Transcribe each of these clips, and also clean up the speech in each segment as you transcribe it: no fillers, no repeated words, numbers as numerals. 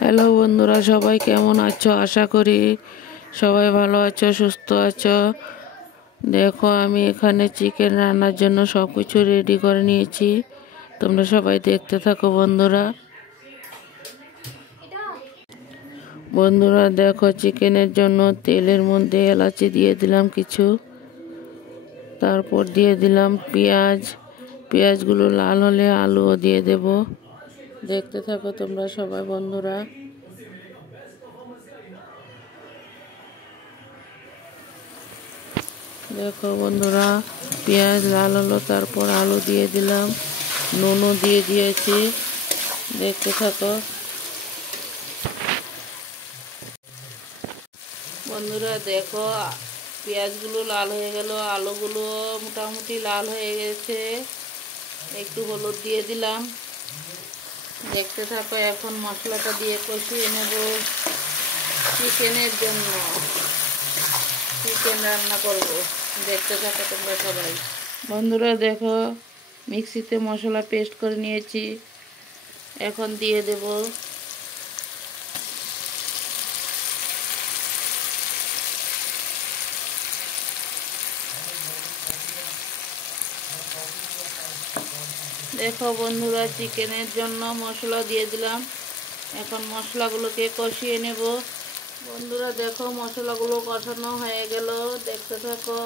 Hello বন্ধুরা, সবাই কেমন আছো? আশা করি সবাই ভালো আছো, সুস্থ আছো। দেখো, আমি এখানে চিকেন রান্নার জন্য সব কিছু রেডি করে নিয়েছি। তোমরা সবাই দেখতে থাকো বন্ধুরা। বন্ধুরা দেখো, চিকেনের জন্য তেলের মধ্যে এলাচি দিয়ে দিলাম কিছু, তারপর দিয়ে দিলাম পেঁয়াজ। পেঁয়াজগুলো লাল হলে আলুও দিয়ে দেব। দেখতে থাকো তোমরা সবাই বন্ধুরা। দেখো বন্ধুরা, পেঁয়াজ লাল হলো, তারপর আলু দিয়ে দিলাম, নুনও দিয়ে দিয়েছি। দেখতে থাকো বন্ধুরা। দেখো, পেঁয়াজগুলো লাল হয়ে গেল, আলুগুলো মোটামুটি লাল হয়ে গেছে। একটু হলুদ দিয়ে দিলাম। দেখতে থাকো, এখন মশলাটা দিয়ে কষিয়ে নেব। চিকেনের জন্য চিকেন রান্না করব। দেখতে থাকো তোমরা সবাই বন্ধুরা। দেখো, মিক্সিতে মশলা পেস্ট করে নিয়েছি, এখন দিয়ে দেব। দেখো বন্ধুরা, চিকেনের জন্য মশলা দিয়ে দিলাম। এখন মশলাগুলোকে কষিয়ে নেব। বন্ধুরা দেখো, মশলাগুলো কষানো হয়ে গেল। দেখতে থাকো।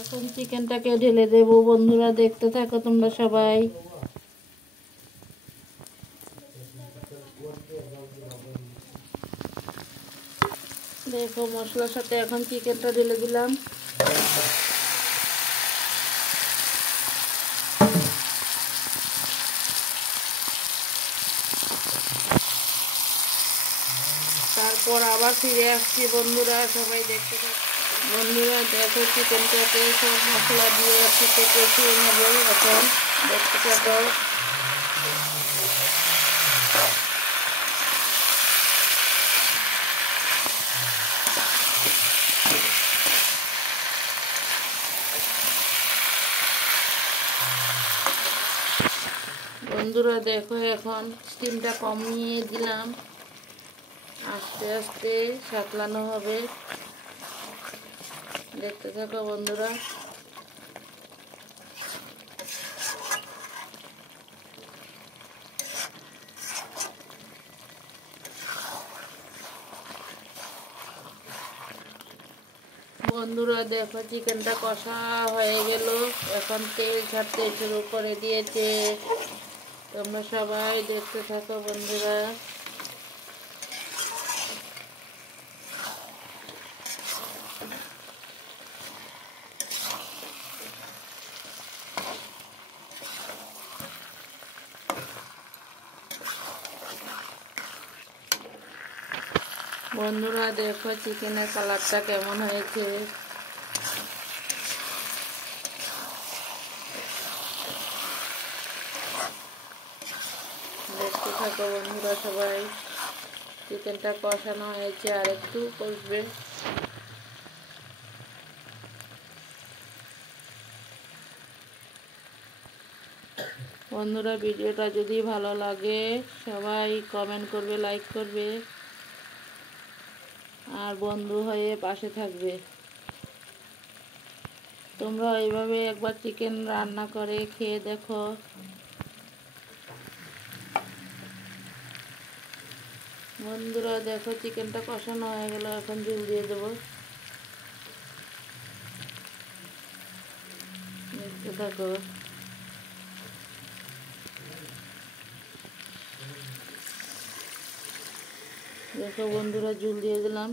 এখন চিকেনটাকে ঢেলে দেব বন্ধুরা। দেখতে থাকো তোমরা সবাই। দেখো, মশলার সাথে এখন চিকেনটা ঢেলে দিলাম। তারপর আবার ফিরে আসছি বন্ধুরা, সবাই দেখতে থাকো। বন্ধুরা দেখো, চিকেনটাকে সব মশলা দিয়ে একসাথে কষিয়ে নেব। এখন দেখতে থাকো। বন্ধুরা দেখো, এখন স্টিমটা কমিয়ে দিলাম। আস্তে আস্তে সাতলানো হবে। দেখতে থাকো বন্ধুরা। বন্ধুরা দেখো, চিকেনটা কষা হয়ে গেল। এখন তেল ছাড়তে শুরু করে দিয়েছে। তোমরা সবাই দেখতে থাকো বন্ধুরা। বন্ধুরা দেখো, চিকেনের কালারটা কেমন হয়েছে। দেখতে থাকো বন্ধুরা সবাই। চিকেনটা কষানো হয়েছে, আর একটু কষবে। বন্ধুরা ভিডিওটা যদি ভালো লাগে সবাই কমেন্ট করবে, লাইক করবে, আর বন্ধু হয়ে পাশে থাকবে। তোমরা এইভাবে একবার চিকেন রান্না করে খেয়ে দেখো। বন্ধুরা দেখো, চিকেনটা কষানো হয়ে গেল, এখন ঝোল দিয়ে দেবো। দেখতে থাকো। দেখো বন্ধুরা, ঝোল দিয়ে দিলাম।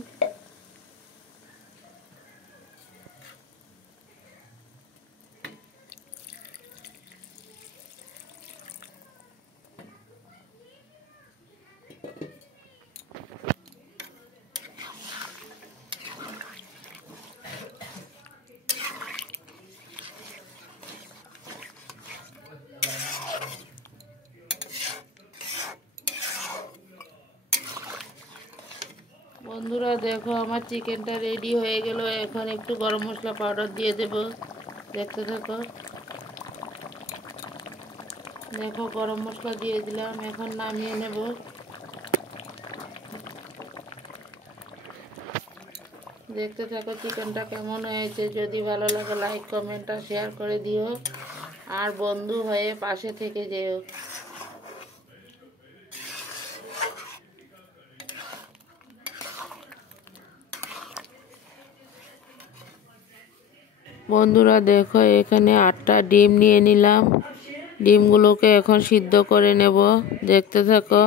বন্ধুরা দেখো, আমার চিকেনটা রেডি হয়ে গেল। এখন একটু গরম মশলা পাউডার দিয়ে দেব। দেখতে থাকো। দেখো গরম মশলা দিয়ে দিলাম, এখন নামিয়ে নেব। দেখতে থাকো চিকেনটা কেমন হয়েছে। যদি ভালো লাগে লাইক কমেন্ট আর শেয়ার করে দিও, আর বন্ধু হয়ে পাশে থেকে যেও। বন্ধুরা দেখো, এখানে 8টা ডিম নিয়ে নিলাম। ডিমগুলোকে এখন সিদ্ধ করে নেব। দেখতে থাকো।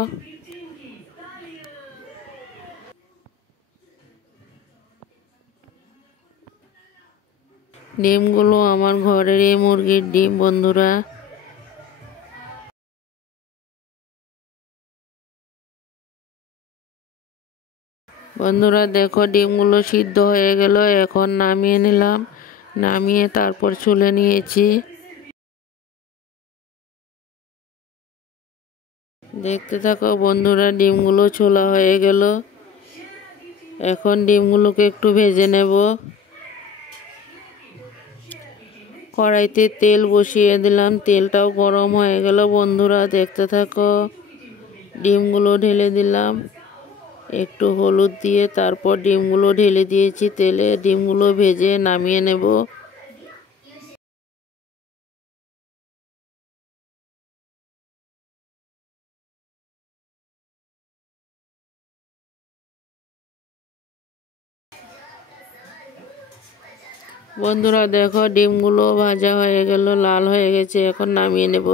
ডিমগুলো আমার ঘরের এই মুরগির ডিম বন্ধুরা। বন্ধুরা দেখো ডিমগুলো সিদ্ধ হয়ে গেল, এখন নামিয়ে নিলাম। নামিয়ে তারপর ছুলে নিয়েছি। দেখতে থাকো বন্ধুরা, ডিমগুলো ছোলা হয়ে গেল। এখন ডিমগুলোকে একটু ভেজে নেব। কড়াইতে তেল বসিয়ে দিলাম, তেলটাও গরম হয়ে গেল বন্ধুরা। দেখতে থাকো। ডিমগুলো ঢেলে দিলাম, একটু হলুদ দিয়ে তারপর ডিমগুলো ঢেলে দিয়েছি তেলে। ডিমগুলো ভেজে নামিয়ে নেব। বন্ধুরা দেখো ডিমগুলো ভাজা হয়ে গেল, লাল হয়ে গেছে, এখন নামিয়ে নেব।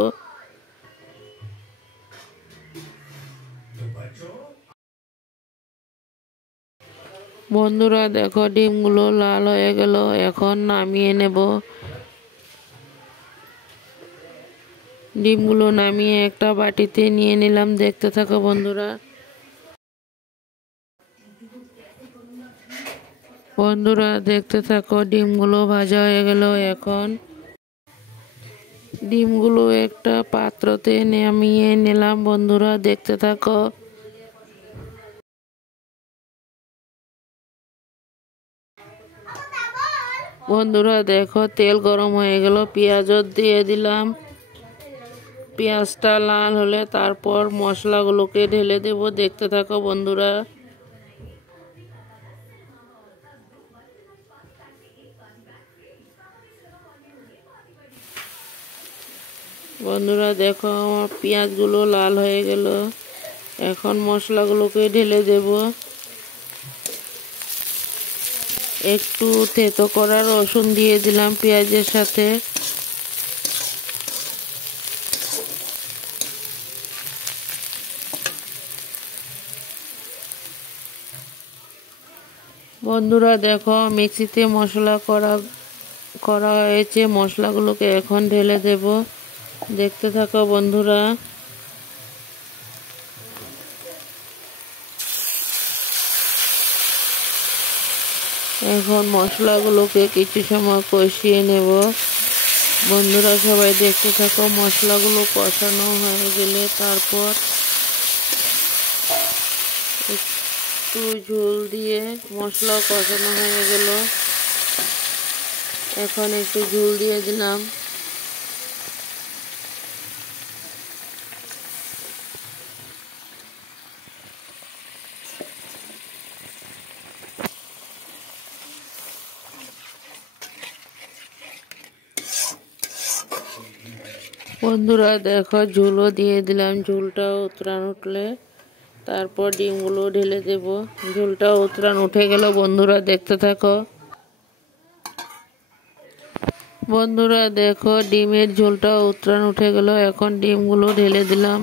বন্ধুরা দেখো ডিমগুলো লাল হয়ে গেল, এখন নামিয়ে নেব। ডিমগুলো নামিয়ে একটা বাটিতে নিয়ে নিলাম। দেখতে থাকো বন্ধুরা। বন্ধুরা দেখতে থাকো, ডিমগুলো ভাজা হয়ে গেল। এখন ডিমগুলো একটা পাত্রতে নামিয়ে নিলাম বন্ধুরা। দেখতে থাকো। বন্ধুরা দেখো তেল গরম হয়ে গেল, পেঁয়াজও দিয়ে দিলাম। পেঁয়াজটা লাল হলে তারপর মশলাগুলোকে ঢেলে দেব। দেখতে থাকো বন্ধুরা। বন্ধুরা দেখো আমার পেঁয়াজগুলো লাল হয়ে গেল, এখন মশলাগুলোকে ঢেলে দেব। একটু থেতো করা রসুন দিয়ে দিলাম পেঁয়াজের সাথে। বন্ধুরা দেখো মিক্সিতে মশলা করা হয়েছে, মশলাগুলোকে এখন ঢেলে দেব। দেখতে থাকো বন্ধুরা। এখন মশলাগুলোকে কিছু সময় কষিয়ে নেব। বন্ধুরা সবাই দেখতে থাকো। মশলাগুলো কষানো হয়ে গেলে তারপর একটু ঝোল দিয়ে, মশলা কষানো হয়ে গেল, এখন একটু ঝোল দিয়ে দিলাম। বন্ধুরা দেখো ঝোলও দিয়ে দিলাম। ঝোলটা উতরান উঠলে তারপর ডিমগুলো ঢেলে দেব। ঝোলটা উতরান উঠে গেল বন্ধুরা। দেখতে থাকো। বন্ধুরা দেখো ডিমের ঝোলটা উতরান উঠে গেল, এখন ডিমগুলো ঢেলে দিলাম।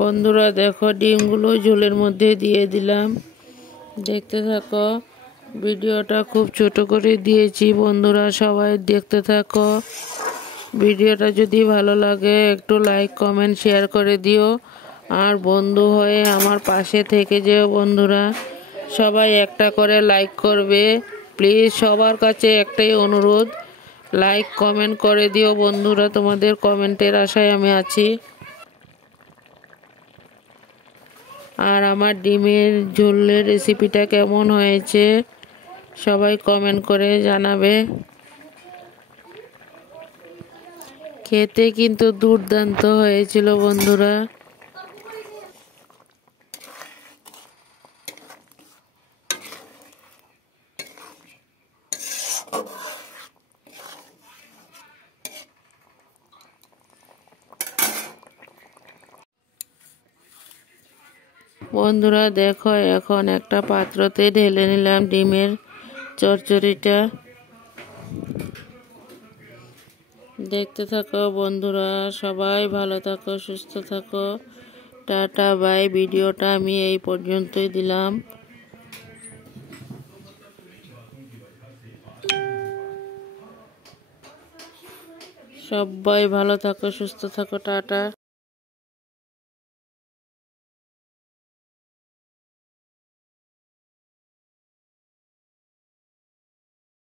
বন্ধুরা দেখো ডিমগুলো ঝোলের মধ্যে দিয়ে দিলাম। দেখতে থাকো। ভিডিওটা খুব ছোট করে দিয়েছি বন্ধুরা, সবাই দেখতে থাকো। ভিডিওটা যদি ভালো লাগে একটু লাইক কমেন্ট শেয়ার করে দিও, আর বন্ধু হয়ে আমার পাশে থেকে যেও বন্ধুরা। সবাই একটা করে লাইক করবে প্লিজ। সবার কাছে একটাই অনুরোধ, লাইক কমেন্ট করে দিও বন্ধুরা, তোমাদের কমেন্টের আশায় আমি আছি। আর আমার ডিমের ঝোলের রেসিপিটা কেমন হয়েছে সবাই কমেন্ট করে জানাবে। খেতে কিন্তু দুর্দান্ত হয়েছিল বন্ধুরা। বন্ধুরা দেখো, এখন একটা পাত্রতে ঢেলে নিলাম ডিমের চচ্চড়িটা। দেখতে থাকো বন্ধুরা, সবাই ভালো থাকো, সুস্থ থাকো। Tata bye. ভিডিওটা আমি এই পর্যন্তই দিলাম। সবাই ভালো থাকো, সুস্থ থাকো। টাটা।